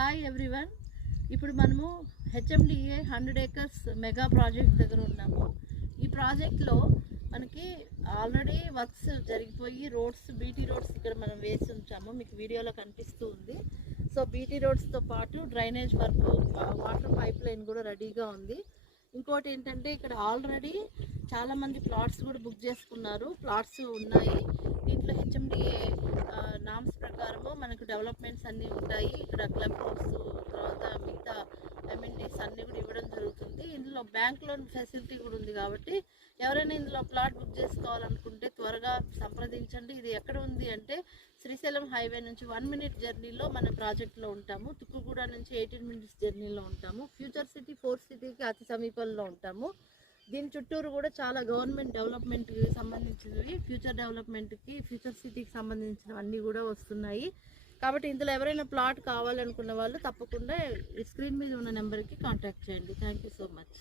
Hi everyone. ఇప్పుడు మనము HMDA 100 acres mega project దగ్గర ఉన్నాము. ఈ ప్రాజెక్ట్లో మనకి ఆల్రెడీ వర్క్స్ జరిగిపోయి బీటీ రోడ్స్ ఇక్కడ మనం వేసి ఉంచాము, మీకు వీడియోలో కనిపిస్తూ ఉంది. సో బీటీ రోడ్స్తో పాటు drainage work, water pipe line కూడా రెడీగా ఉంది. ఇంకోటి ఏంటంటే ఇక్కడ ఆల్రెడీ చాలామంది ప్లాట్స్ కూడా బుక్ చేసుకున్నారు, ప్లాట్స్ ఉన్నాయి. దీంట్లో హెచ్ఎండిఏ నామ్స్ ప్రకారము మనకు డెవలప్మెంట్స్ అన్నీ ఉంటాయి. ఇక్కడ క్లబ్ హౌస్, తర్వాత మిగతా అమ్యూనిటీస్ అన్నీ కూడా ఇవ్వడం జరుగుతుంది. ఇందులో బ్యాంక్ లోన్ ఫెసిలిటీ కూడా ఉంది కాబట్టి ఎవరైనా ఇందులో ప్లాట్ బుక్ చేసుకోవాలనుకుంటే త్వరగా సంప్రదించండి. ఇది ఎక్కడ ఉంది అంటే శ్రీశైలం హైవే నుంచి 1 మినిట్ జర్నీలో మన ప్రాజెక్ట్లో ఉంటాము. తుక్కుగూడ నుంచి 18 మినిట్స్ జర్నీలో ఉంటాము. ఫ్యూచర్ సిటీ 4 సిటీకి అతి సమీపంలో ఉంటాము. దీని చుట్టూరు కూడా చాలా గవర్నమెంట్ డెవలప్మెంట్కి సంబంధించినవి, ఫ్యూచర్ డెవలప్మెంట్కి, ఫ్యూచర్ సిటీకి సంబంధించినవన్నీ కూడా వస్తున్నాయి. కాబట్టి ఇందులో ఎవరైనా ప్లాట్ కావాలనుకున్న వాళ్ళు తప్పకుండా స్క్రీన్ మీద ఉన్న నెంబర్కి కాంటాక్ట్ చేయండి. Thank you so much.